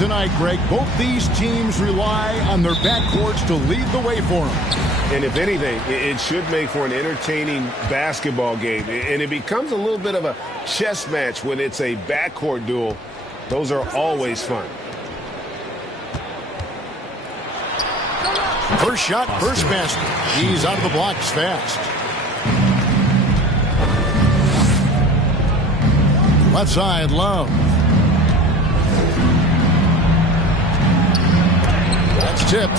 tonight, Greg. Both these teams rely on their backcourts to lead the way for them. And if anything, it should make for an entertaining basketball game. And it becomes a little bit of a chess match when it's a backcourt duel. Those are always fun. First shot, first basket. He's out of the blocks fast. Left side, Love. That's tipped.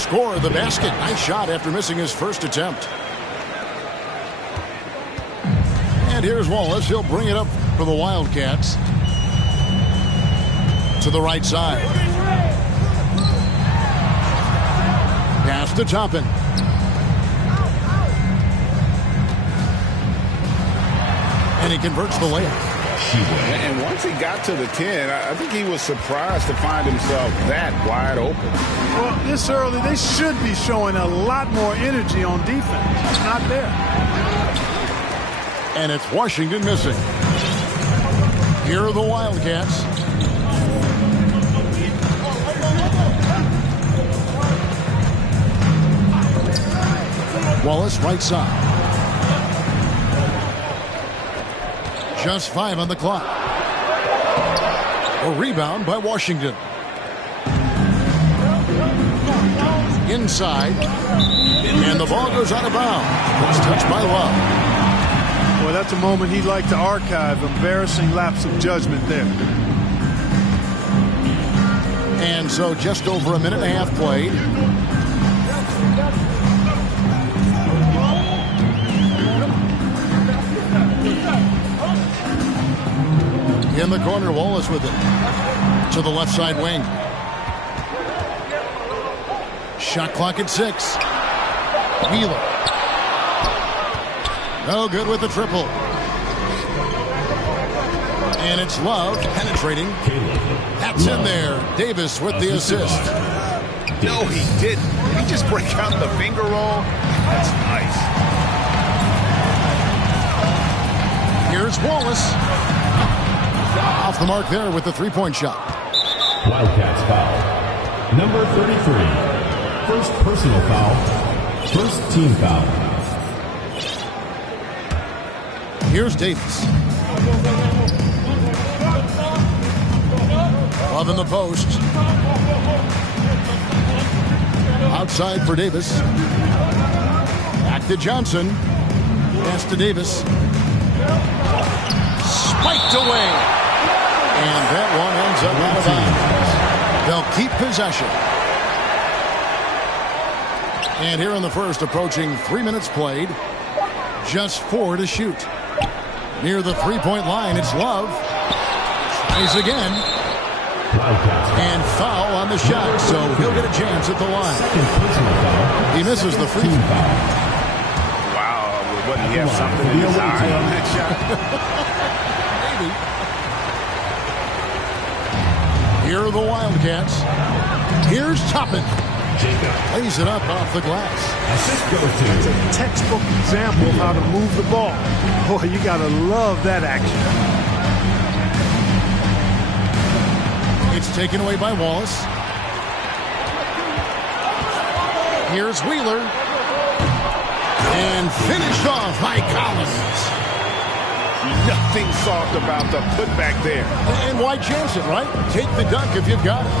Score the basket. Nice shot after missing his first attempt. And here's Wallace. He'll bring it up for the Wildcats. To the right side. Pass to Toppin. And he converts the layup. And once he got to the 10, I think he was surprised to find himself that wide open. Well, this early, they should be showing a lot more energy on defense. It's not there. And it's Washington missing. Here are the Wildcats. Wallace, right side. Just 5 on the clock. A rebound by Washington. Inside. And the ball goes out of bounds. It's touched by Love. Well, that's a moment he'd like to archive. Embarrassing lapse of judgment there. And so just over a minute and a half played. In the corner, Wallace with it. To the left side wing. Shot clock at 6. Wheeler. No good with the triple. And it's Love penetrating. That's in there. Davis with the assist. No, he didn't. Did he just break out the finger roll? That's nice. Here's Wallace. Off the mark there with the three-point shot. Wildcats foul. Number 33. First personal foul. First team foul. Here's Davis. Love in the post. Outside for Davis. Back to Johnson. Pass to Davis. Spiked away. And that one ends up out of bounds. They'll keep possession. And here in the first, approaching 3 minutes played. Just 4 to shoot. Near the three-point line, it's Love. Tries again. And foul on the shot, so he'll get a chance at the line. He misses the free throw. Wow, wouldn't he have something in his eye on that shot? Maybe. Here are the Wildcats. Here's Toppin. Plays it up off the glass. It's a textbook example of how to move the ball. Boy, you got to love that action. It's taken away by Wallace. Here's Wheeler. And finished off by Collins. Nothing soft about the putback there. And why chance it, right? Take the dunk if you've got it.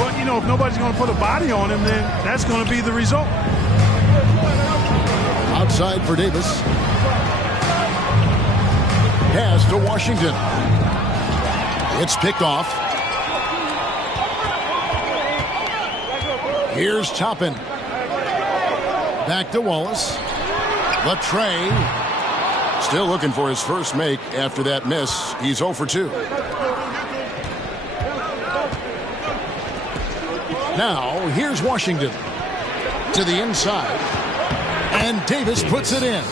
Well, you know, if nobody's going to put a body on him, then that's going to be the result. Outside for Davis. Pass to Washington. It's picked off. Here's Toppin. Back to Wallace. Latre. Still looking for his first make after that miss. He's 0 for 2. Now, here's Washington. To the inside. And Davis puts it in.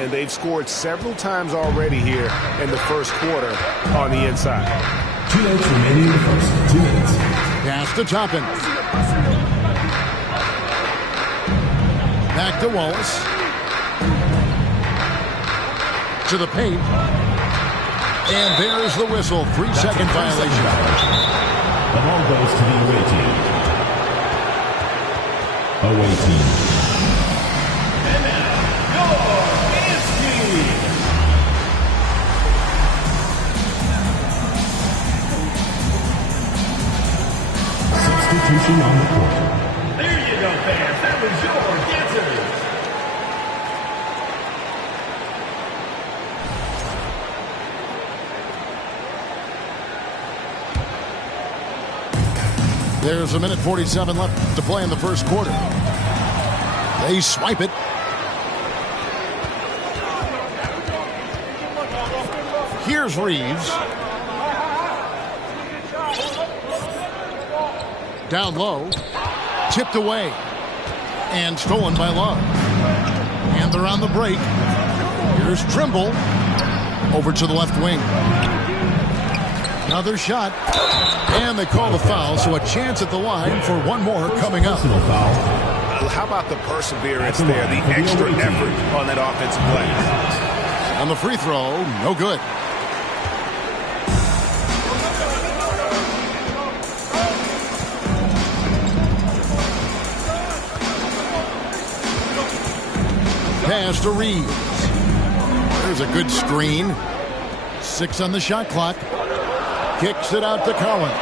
And they've scored several times already here in the first quarter on the inside. 2 minutes remaining in the first. 2 minutes. Pass to Toppin. Back to Wallace. To the paint. And there's the whistle. 3-second violation. The ball goes to the away team. Away team. And now, your team. Substitution on the court. There you go, fans. That was your dancers. There's a minute 47 left to play in the first quarter. They swipe it. Here's Reeves. Down low. Tipped away. And stolen by Love. And they're on the break. Here's Trimble. Over to the left wing. Another shot. And they call the foul, so a chance at the line for one more coming up. How about the perseverance there, the extra effort on that offensive play? On the free throw, no good. Pass to Reeves. There's a good screen. 6 on the shot clock. Kicks it out to Collins.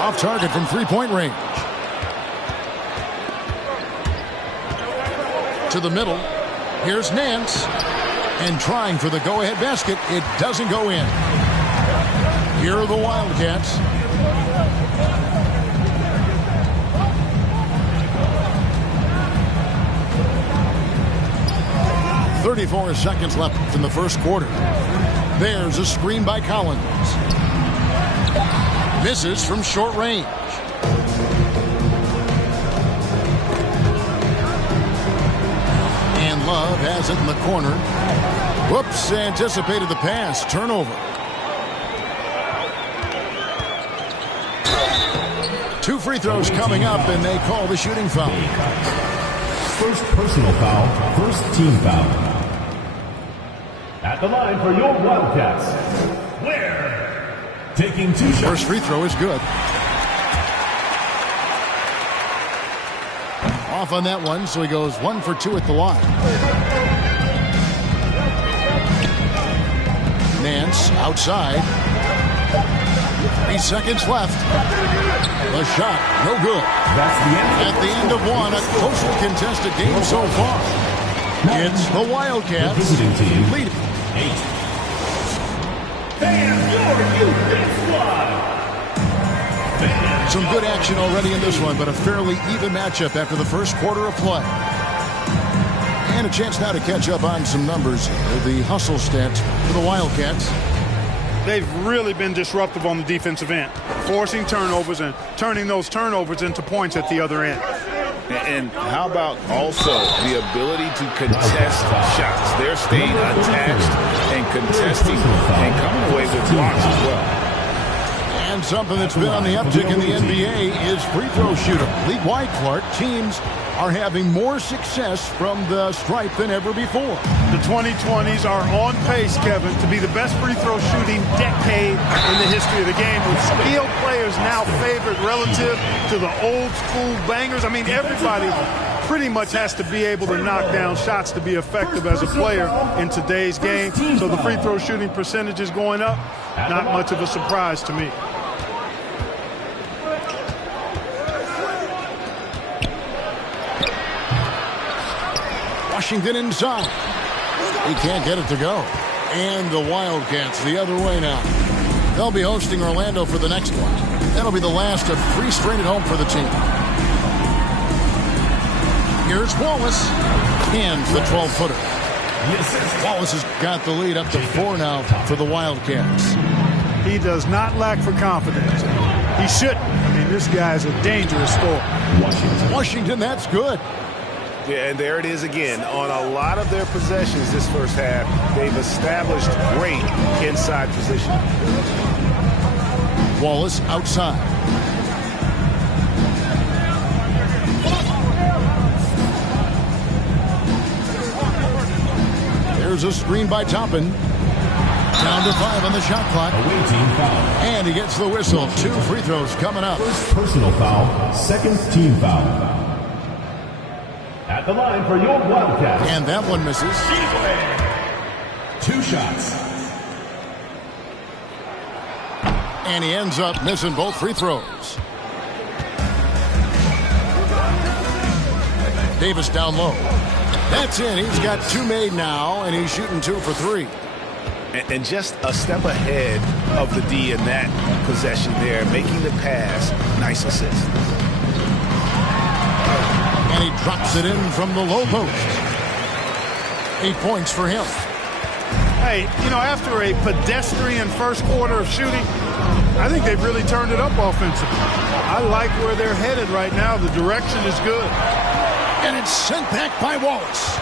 Off target from three-point range. To the middle. Here's Nance. And trying for the go-ahead basket. It doesn't go in. Here are the Wildcats. .34 seconds left in the first quarter. There's a screen by Collins. Misses from short range. And Love has it in the corner. Whoops, anticipated the pass. Turnover. 2 free throws coming up, and they call the shooting foul. First personal foul, first team foul. At the line for your Wildcats, Ware. Taking 2 shots. First free throw is good. Off on that one, so he goes 1 for 2 at the line. Nance outside. 3 seconds left. The shot, no good. That's the end. At the end of one, a closely contested game so far. It's the Wildcats. The visiting team leading. 8. Fans, your youth squad. Some good action already in this one, but a fairly even matchup after the first quarter of play. And a chance now to catch up on some numbers. The hustle stats for the Wildcats. They've really been disruptive on the defensive end, forcing turnovers and turning those turnovers into points at the other end. And how about also the ability to contest shots? They're staying attached and contesting and coming away with blocks as well. And something that's been on the uptick in the NBA is free throw shooting. League-wide, Clark, teams are having more success from the stripe than ever before. The 2020s are on pace, Kevin, to be the best free throw shooting decade in the history of the game, with skilled players now favored relative to the old school bangers. I mean, everybody pretty much has to be able to knock down shots to be effective as a player in today's game. So the free throw shooting percentage is going up. Not much of a surprise to me. Washington inside. He can't get it to go. And the Wildcats the other way now. They'll be hosting Orlando for the next one. That'll be the last of 3 straight at home for the team. Here's Wallace. And the 12-footer. Wallace has got the lead up to 4 now for the Wildcats. He does not lack for confidence. He shouldn't. I mean, this guy's a dangerous scorer. Washington, that's good. Yeah, and there it is again. On a lot of their possessions this first half, they've established great inside position. Wallace outside. There's a screen by Toppin. Down to 5 on the shot clock. Away team foul. And he gets the whistle. 2 free throws coming up. First personal foul, second team foul. At the line for your Wildcats. And that one misses. 2 shots. And he ends up missing both free throws. Davis down low. That's in. He's got 2 made now, and he's shooting 2 for 3. And just a step ahead of the D in that possession there, making the pass. Nice assist. And he drops it in from the low post. 8 points for him. Hey, you know, after a pedestrian first quarter of shooting, I think they've really turned it up offensively. I like where they're headed right now. The direction is good. And it's sent back by Wallace.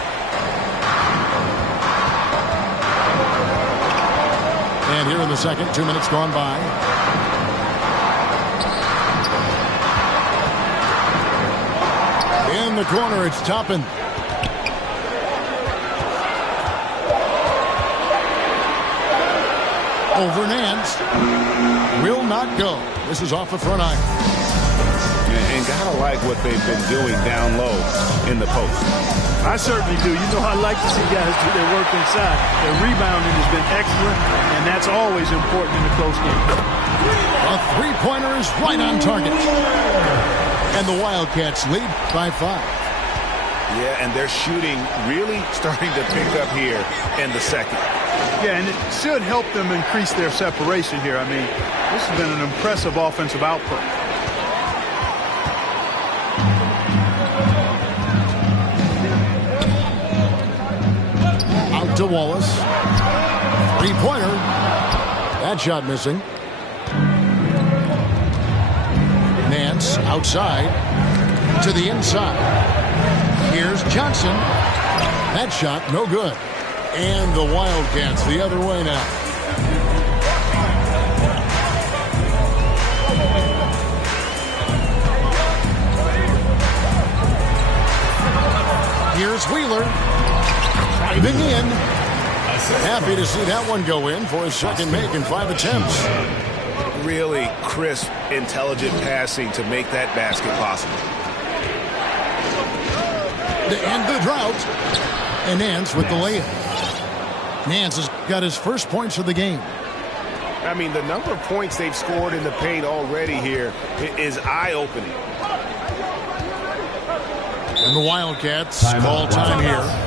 And here in the second, 2 minutes gone by. In the corner, it's Toppin. Over Nance. Will not go. This is off the front iron. And gotta like what they've been doing down low in the post. I certainly do. You know, I like to see guys do their work inside. Their rebounding has been excellent, and that's always important in a close game. A three-pointer is right on target. And the Wildcats lead by 5. Yeah, and their shooting really starting to pick up here in the second. Yeah, and it should help them increase their separation here. I mean, this has been an impressive offensive output. Out to Wallace. Three-pointer. That shot missing. Nance outside to the inside. Here's Johnson. That shot no good. And the Wildcats the other way now. Here's Wheeler. Driving in. Happy to see that one go in for his second make in 5 attempts. Really crisp, intelligent passing to make that basket possible. To end the drought. And Nance with the layup. Nance has got his first points of the game. I mean, the number of points they've scored in the paint already here is eye-opening. And the Wildcats call time here.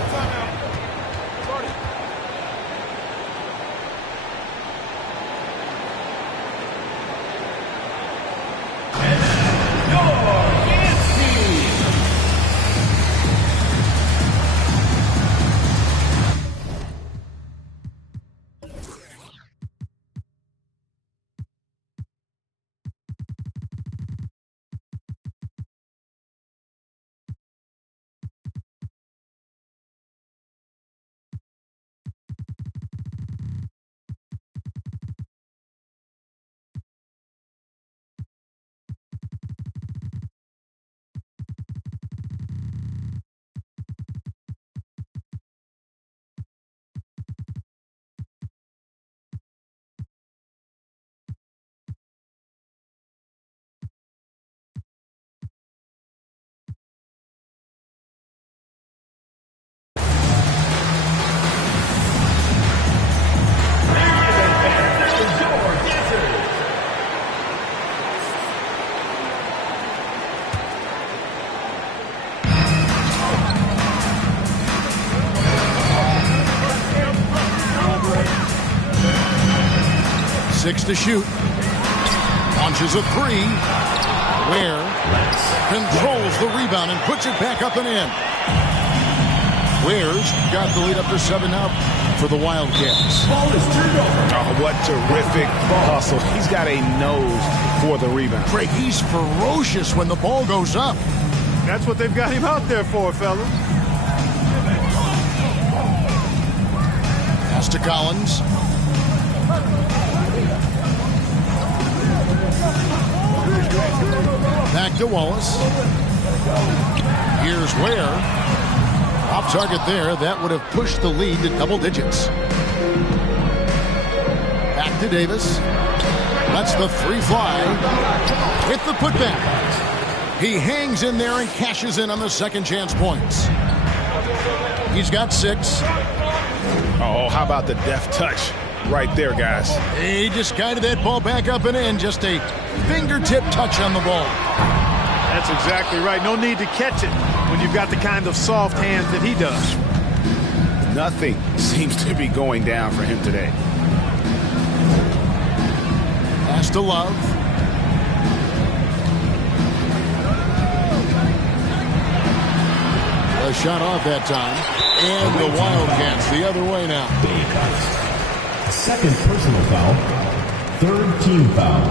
Six to shoot. Launches a three. Ware controls the rebound and puts it back up and in. Ware's got the lead up to 7 now for the Wildcats. Oh, what terrific hustle. He's got a nose for the rebound. Craig, he's ferocious when the ball goes up. That's what they've got him out there for, fellas. Pass to Collins. Back to Wallace. Here's Ware. Off target there. That would have pushed the lead to double digits. Back to Davis. Lets the three fly. With the putback. He hangs in there and cashes in on the second chance points. He's got 6. Oh, how about the deft touch right there, guys? He just guided that ball back up and in. Just a fingertip touch on the ball. That's exactly right. No need to catch it when you've got the kind of soft hands that he does. Nothing seems to be going down for him today. Pass to Love. A shot off that time. And the Wildcats the other way now. Second personal foul. Third team foul.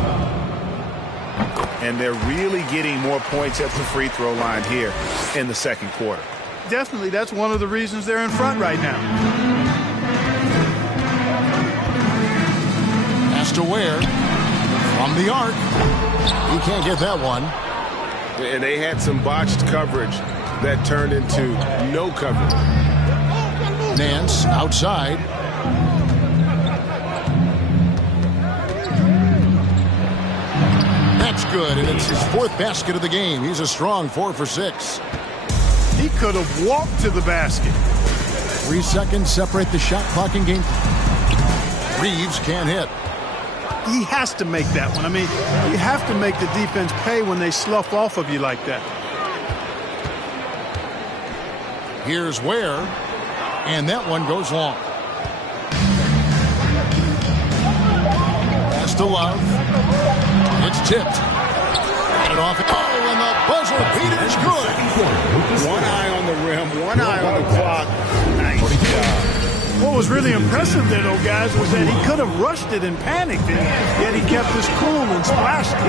And they're really getting more points at the free throw line here in the second quarter. Definitely, that's one of the reasons they're in front right now. Pass to Ware. From the arc. He can't get that one. And they had some botched coverage that turned into no coverage. Nance outside. That's good, and it's his 4th basket of the game. He's a strong 4 for 6. He could have walked to the basket. 3 seconds separate the shot clock and game. Reeves can't hit. He has to make that one. I mean, you have to make the defense pay when they slough off of you like that. Here's Ware, and that one goes long. Pass to Love. It's tipped. Got it off. Oh, and the buzzer beater is good. One eye on the rim, one eye on the clock. Nice job. What was really impressive there, though, guys, was that he could have rushed it and panicked, and yet he kept his cool and splashed it.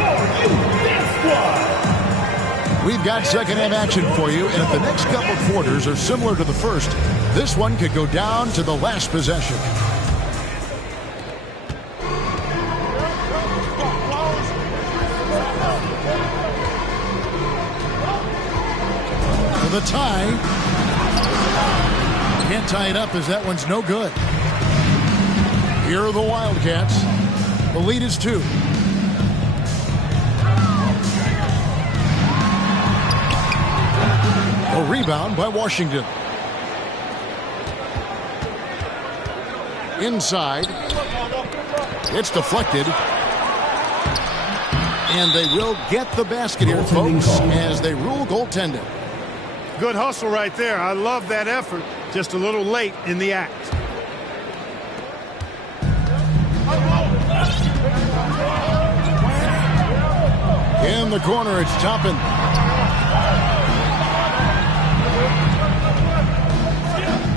We've got second half action for you, and if the next couple quarters are similar to the first, this one could go down to the last possession. For the tie. Can't tie it up as that one's no good. Here are the Wildcats. The lead is 2. A rebound by Washington. Inside. It's deflected. And they will get the basket here, folks, as they rule goaltending. Good hustle right there. I love that effort. Just a little late in the act. In the corner, it's Toppin.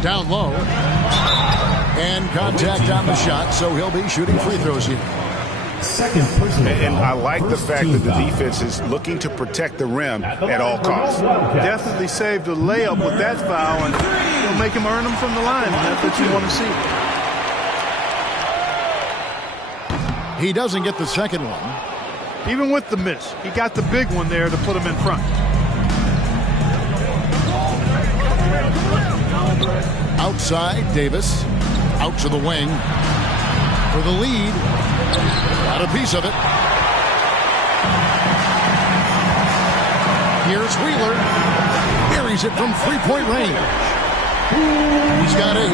Down low. And contact on the shot, so he'll be shooting free throws here. Second personal foul. And I like the fact that the defense is looking to protect the rim at all costs. Definitely saved a layup with that foul, and it'll make him earn them from the line, and that's what you want to see. He doesn't get the second one. Even with the miss, he got the big one there to put him in front. Outside, Davis. Out to the wing. For the lead. Got a piece of it. Here's Wheeler. Buries it from three-point range. He's got 8.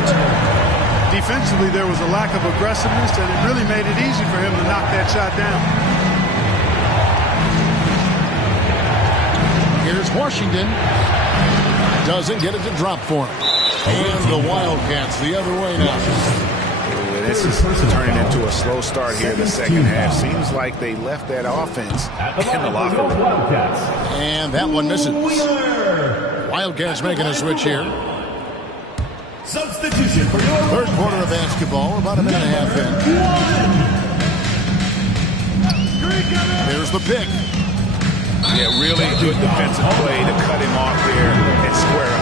Defensively, there was a lack of aggressiveness, and it really made it easy for him to knock that shot down. Here's Washington. Doesn't get it to drop for him. And the Wildcats the other way now. This is turning into a slow start here in the second half. Seems like they left that offense in the locker room. And that one misses. Wildcats making a switch here. Substitution for your Third quarter of basketball, about a minute and a half in. Here's the pick. Yeah, really good defensive play to cut him off there and square up.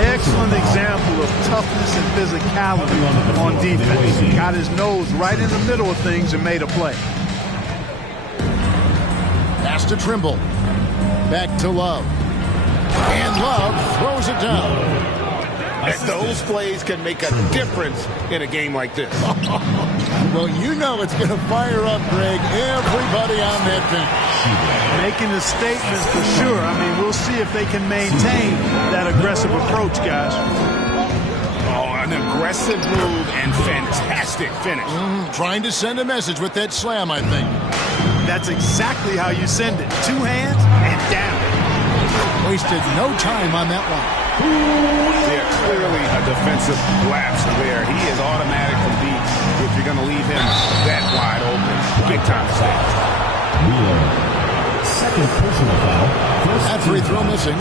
Excellent example of toughness and physicality on defense. He got his nose right in the middle of things and made a play. Pass to Trimble. Back to Love. And Love throws it down. Those plays can make a difference in a game like this. Well, you know it's going to fire up, Greg, everybody on that bench. Making a statement for sure. I mean, we'll see if they can maintain that aggressive approach, guys. Oh, an aggressive move and fantastic finish. Trying to send a message with that slam, I think. That's exactly how you send it. 2 hands and down. Wasted no time on that one. Yeah, clearly a defensive lapse there. He is automatically beat if you're going to leave him that wide open. Big time mistake. Second personal foul. That free throw missing.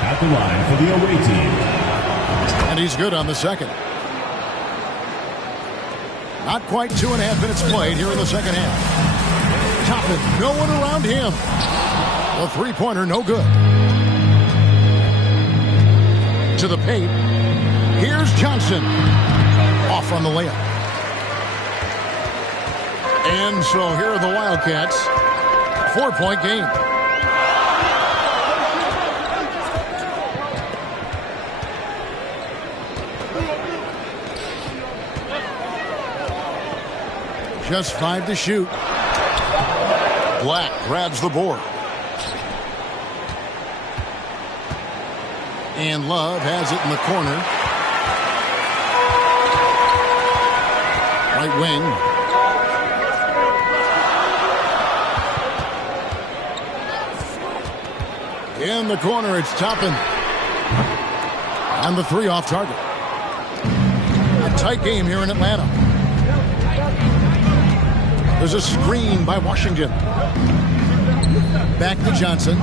At the line for the away team. And he's good on the second. Not quite 2.5 minutes played here in the second half. Toppin, no one around him. The three-pointer, no good. To the paint. Here's Johnson. Off on the layup. And so here are the Wildcats. 4-point game. Just 5 to shoot. Black grabs the board. And Love has it in the corner. Right wing. In the corner, it's Toppin. And the 3 off target. A tight game here in Atlanta. There's a screen by Washington. Back to Johnson.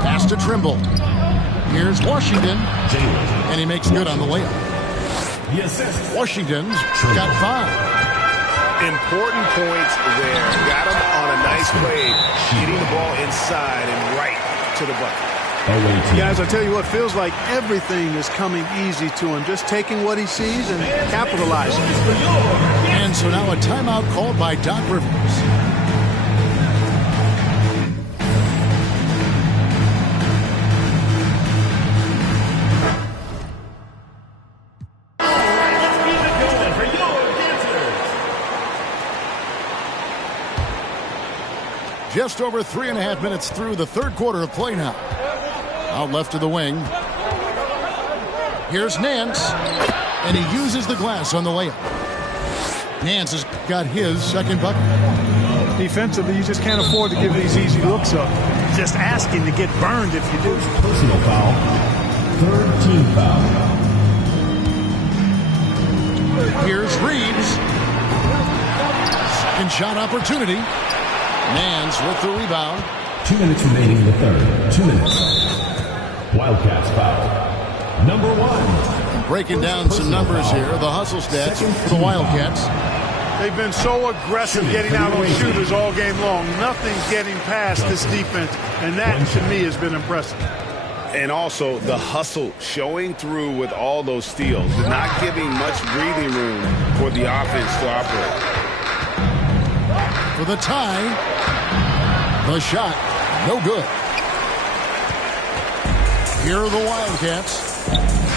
Pass to Trimble. Here's Washington. And he makes good on the layup. Washington's got 5. Important points there. Got him on a nice play. Getting the ball inside and right to the bucket. Guys, I tell you what, feels like everything is coming easy to him. Just taking what he sees and capitalizing. And so now a timeout called by Doc Rivers. Just over 3.5 minutes through the third quarter of play now. Out left to the wing. Here's Nance. And he uses the glass on the layup. Nance has got his second bucket. Defensively, you just can't afford to give these easy looks up. Just asking to get burned if you do. Personal foul. Third team foul. Here's Reeves. Second shot opportunity. Nance with the rebound. 2 minutes remaining in the third. 2 minutes. Wildcats foul. Number 1. Breaking down some numbers here. The hustle stats for the Wildcats. They've been so aggressive getting out on shooters all game long. Nothing's getting past this defense, and that, to me, has been impressive. And also the hustle showing through with all those steals. Not giving much breathing room for the offense to operate. For the tie. The shot. No good. Here are the Wildcats.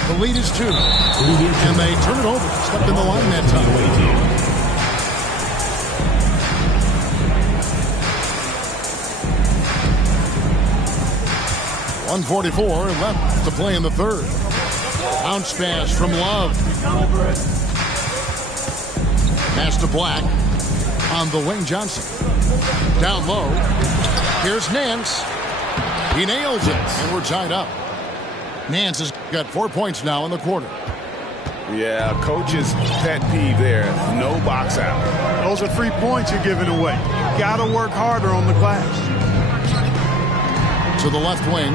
The lead is 2. And they turn it over. Stepped in the line that time. 1:44 left to play in the third. Bounce pass from Love. Pass to Black. On the wing, Johnson. Down low. Here's Nance. He nails it, and we're tied up. Nance has got 4 points now in the quarter. Yeah, coach's pet peeve there. No box out. Those are 3 points you're giving away. Got to work harder on the glass. To the left wing.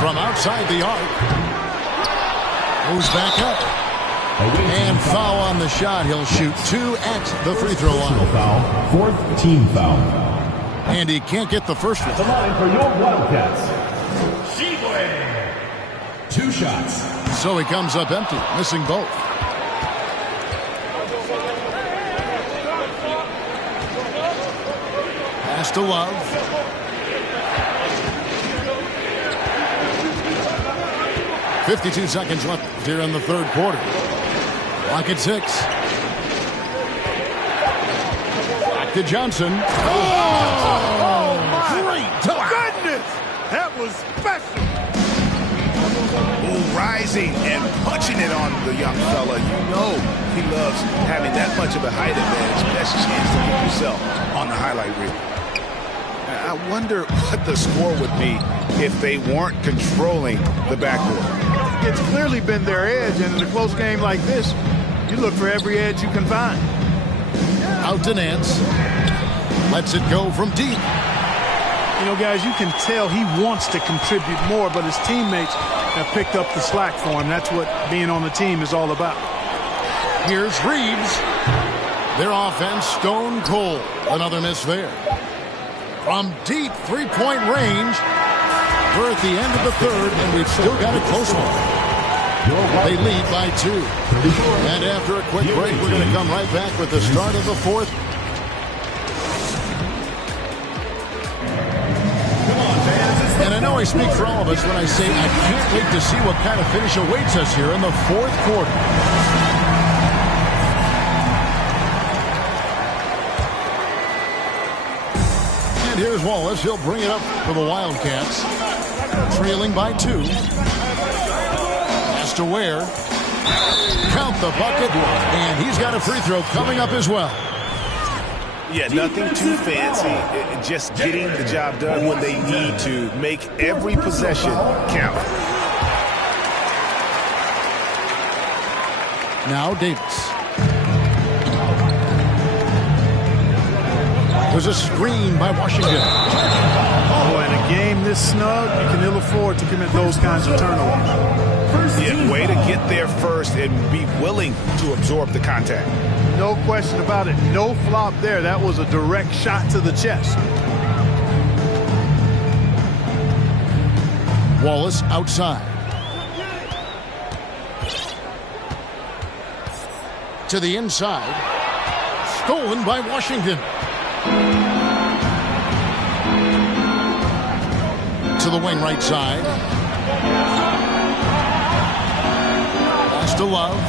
From outside the arc. Moves back up. And foul on the shot. He'll shoot 2 at the free throw line. Foul. Fourth team foul. And he can't get the first one. The line for your Wildcats. 2 shots. So he comes up empty, missing both. Pass to Love. 52 seconds left here in the third quarter. Clock at 6. Back to Johnson. Oh, my great dunk. Goodness. That was special. Oh, rising and punching it on the young fella. You know he loves having that much of a height advantage. Best chance to get yourself on the highlight reel. I wonder what the score would be if they weren't controlling the backcourt. It's clearly been their edge, and in a close game like this, you look for every edge you can find. Out to Nance. Lets it go from deep. You know, guys, you can tell he wants to contribute more, but his teammates have picked up the slack for him. That's what being on the team is all about. Here's Reeves. Their offense stone cold. Another miss there. From deep three-point range. We're at the end of the third, and we've still got a close one. They lead by 2. And after a quick break, we're going to come right back with the start of the fourth. And I know I speak for all of us when I say I can't wait to see what kind of finish awaits us here in the fourth quarter. And here's Wallace. He'll bring it up for the Wildcats. Trailing by 2. Has to Ware. Count the bucket. And he's got a free throw coming up as well. Yeah, nothing too fancy. Just getting the job done when they need to. Make every possession count. Now Davis. There's a screen by Washington. Oh, in a game this snug, you can ill afford to commit those kinds of turnovers. Yeah, way to get there first and be willing to absorb the contact. No question about it. No flop there. That was a direct shot to the chest. Wallace outside. To the inside. Stolen by Washington. To the wing right side. Pass to Love.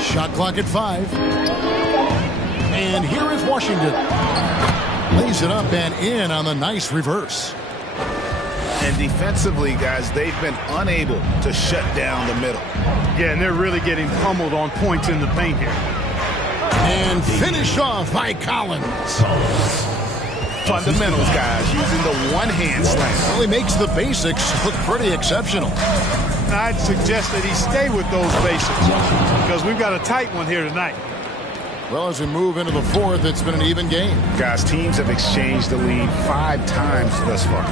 Shot clock at 5. And here is Washington. Lays it up and in on the nice reverse. And defensively, guys, they've been unable to shut down the middle. Yeah, and they're really getting pummeled on points in the paint here. And finished off by Collins. Fundamentals, guys, using the one-hand slam. Well, he makes the basics look pretty exceptional. I'd suggest that he stay with those basics because we've got a tight one here tonight. Well, as we move into the fourth, it's been an even game. Guys, teams have exchanged the lead 5 times thus far.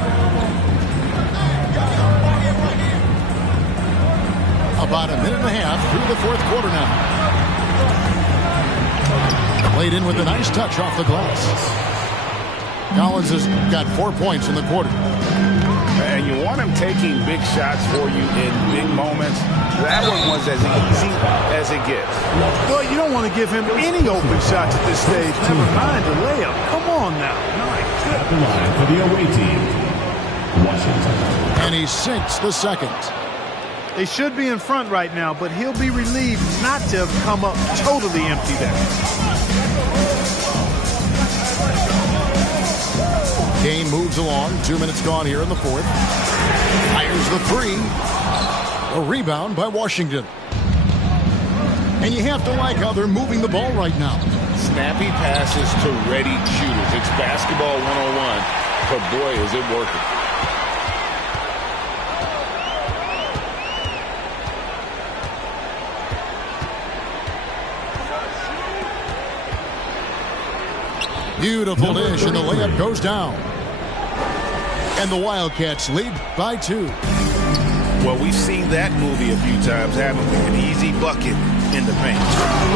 About a minute and a half through the fourth quarter now. Played in with a nice touch off the glass. Collins has got 4 points in the quarter. And you want him taking big shots for you in big moments. That one was as easy as it gets. Well, you don't want to give him any open shots at this stage. Never mind the layup. Come on now. At the line for the away team, Washington. And he sinks the second. They should be in front right now, but he'll be relieved not to have come up totally empty there. Game moves along. 2 minutes gone here in the fourth. Fires the 3. A rebound by Washington. And you have to like how they're moving the ball right now. Snappy passes to ready shooters. It's basketball 101, but boy, is it working. Beautiful dish, and the layup goes down. And the Wildcats lead by 2. Well, we've seen that movie a few times, haven't we? An easy bucket in the paint.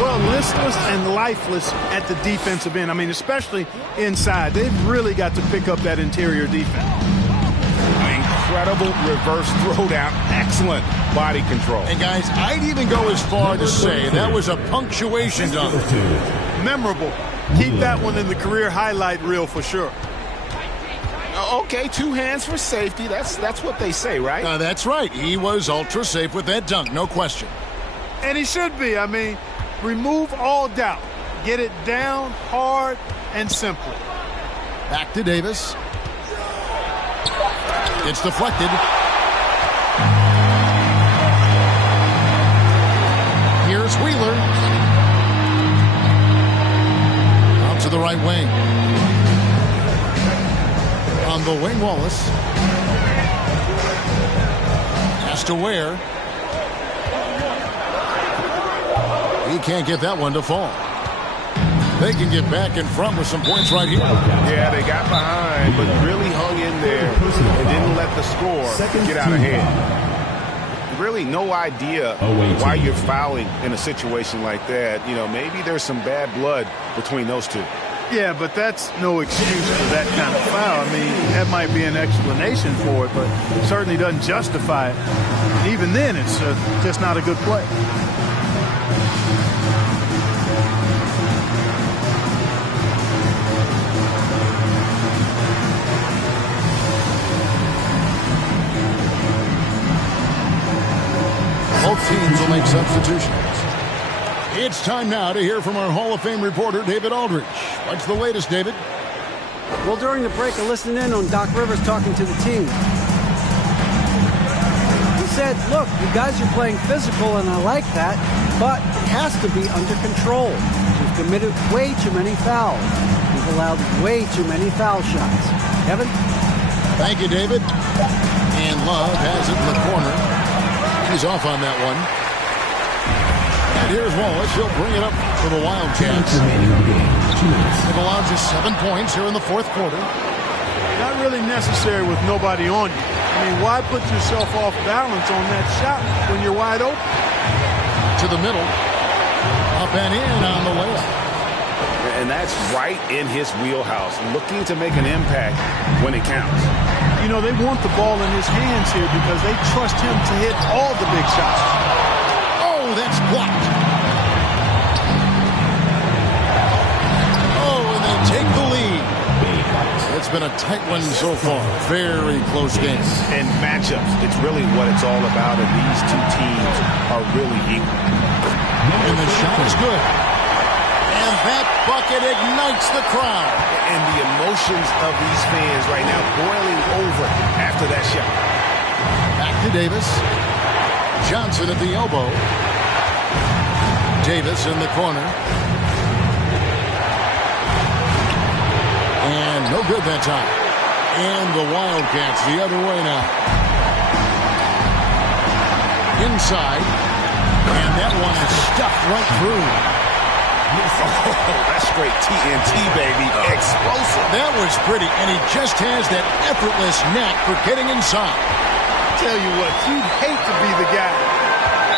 Well, listless and lifeless at the defensive end. I mean, especially inside. They've really got to pick up that interior defense. Incredible reverse throwdown. Excellent body control. And, guys, I'd even go as far to say that was a punctuation dunk. Memorable. Keep that one in the career highlight reel for sure. Okay, 2 hands for safety. That's what they say, right? That's right. He was ultra safe with that dunk, no question. And he should be. I mean, remove all doubt. Get it down hard and simply. Back to Davis. It's deflected. Here's Wheeler. Out to the right wing. On the wing, Wallace. Has to Ware. He can't get that one to fall. They can get back in front with some points right here. Yeah, they got behind, but really hung in there and didn't let the score get out of hand. Really no idea why you're fouling in a situation like that. You know, maybe there's some bad blood between those two. Yeah, but that's no excuse for that kind of foul. I mean, that might be an explanation for it, but it certainly doesn't justify it. And even then, it's just not a good play. Both teams will make substitutions. It's time now to hear from our Hall of Fame reporter, David Aldridge. What's the latest, David? Well, during the break, I listened in on Doc Rivers talking to the team. He said, look, you guys are playing physical, and I like that, but it has to be under control. We've committed way too many fouls. We've allowed way too many foul shots. Kevin? Thank you, David. And Love has it in the corner. He's off on that one. And here's Wallace. He'll bring it up for the Wildcats. They've allowed just 7 points here in the fourth quarter. Not really necessary with nobody on you. I mean, why put yourself off balance on that shot when you're wide open? To the middle. Up and in on the layup. And that's right in his wheelhouse, looking to make an impact when it counts. You know, they want the ball in his hands here because they trust him to hit all the big shots. Oh, that's blocked. Oh, and they take the lead. It's been a tight one so far. Very close game. And matchups, it's really what it's all about, and these two teams are really equal. And the shot is good. And that bucket ignites the crowd. And the emotions of these fans right now boiling over after that shot. Back to Davis. Johnson at the elbow. Davis in the corner. And no good that time. And the Wildcats the other way now. Inside. And that one is stuffed right through. Oh, that's straight TNT, baby. Explosive. That was pretty, and he just has that effortless knack for getting inside. Tell you what, you'd hate to be the guy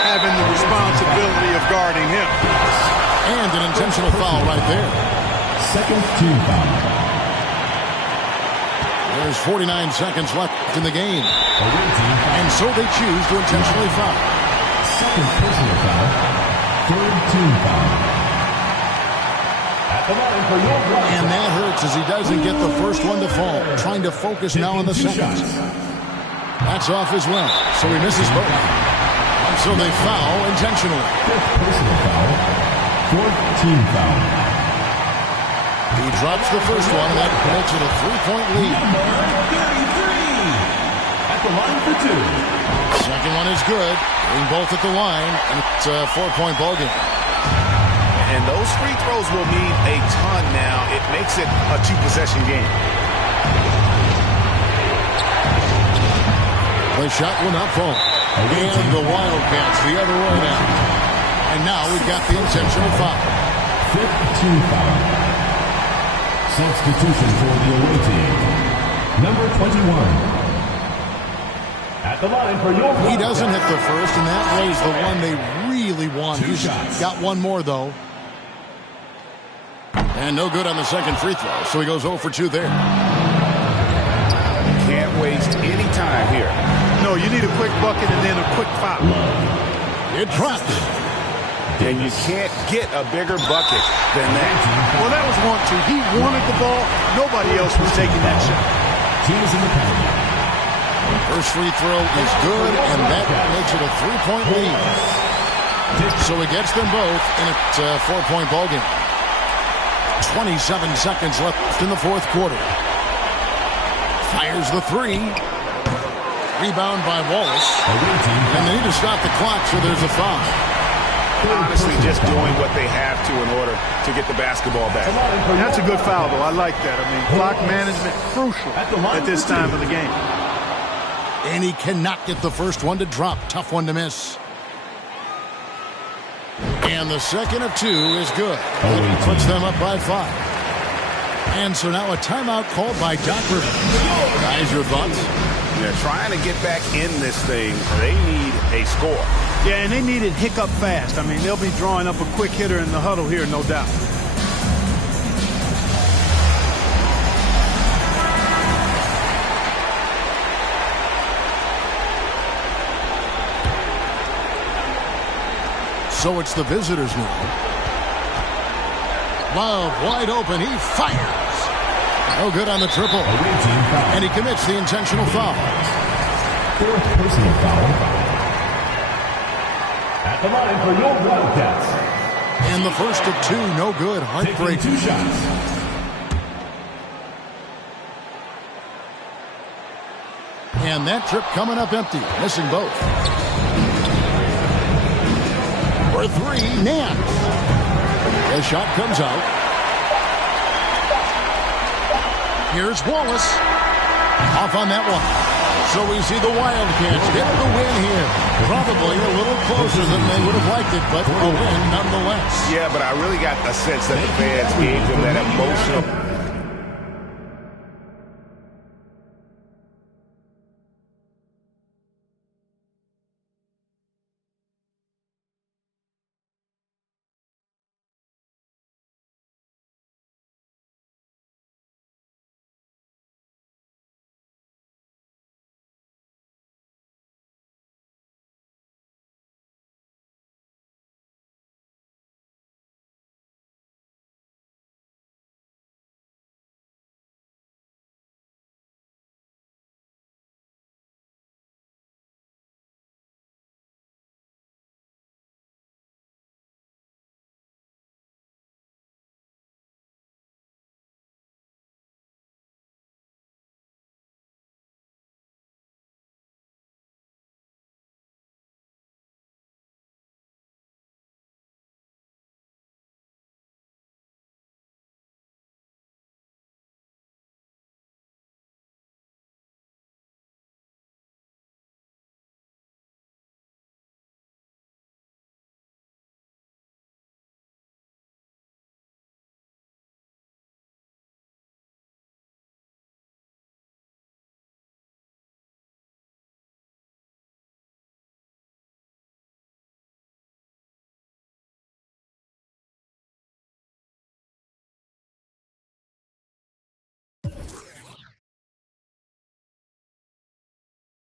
having the responsibility of guarding him. And an intentional foul right there. Second team foul. There's 49 seconds left in the game. And so they choose to intentionally foul. Second personal foul. Third team foul. And that hurts as he doesn't get the first one to fall. Trying to focus now on the second. That's off as well. So he misses both. And so they foul intentionally. Fifth personal foul. Fourth team foul. He drops the first one, and that makes it a 3-point lead. Number 33. At the line for two. Second one is good. Being both at the line, and it's a 4-point ball game. And those free throws will mean a ton now. It makes it a 2-possession game. The shot will not fall. And the Wildcats the other way now. And now we've got the intentional foul. Fifth team foul. Substitution for the away team. Number 21. At the line for your He doesn't hit the first, and that was the one they really want. He's got one more, though. And no good on the second free throw, so he goes 0 for 2 there. Can't waste any time here. No, you need a quick bucket and then a quick foul. It drops. And you can't get a bigger bucket than that. Well, that was 1-2. He wanted the ball. Nobody else was taking that shot. team is in the penalty. First free throw is good, and that makes it a 3-point lead. So it gets them both in a 4-point ballgame. 27 seconds left in the fourth quarter. Fires the three. Rebound by Wallace. And they need to stop the clock, so there's a foul. Honestly, just doing what they have to in order to get the basketball back. That's a good foul, though. I like that. I mean, clock management crucial at this time of the game. And he cannot get the first one to drop. Tough one to miss. And the second of two is good. That puts them up by 5. And so now a timeout called by Doc Rivers. Guys, your thoughts? Yeah, trying to get back in this thing, they need a score. Yeah, and they need it hiccup fast. I mean, they'll be drawing up a quick hitter in the huddle here, no doubt. So it's the visitors now. Love wide open. He fires. No good on the triple. And he commits the intentional foul. Fourth personal foul. At the line for your Wildcats. And the first of two, no good. Heartbreak. Taking 2 shots. And that trip coming up empty. Missing both. For 3, Nance. The shot comes out. Here's Wallace. Off on that one. So we see the Wildcats get the win here. Probably a little closer than they would have liked it, but a win nonetheless. Yeah, but I really got a sense that the fans gave them that emotional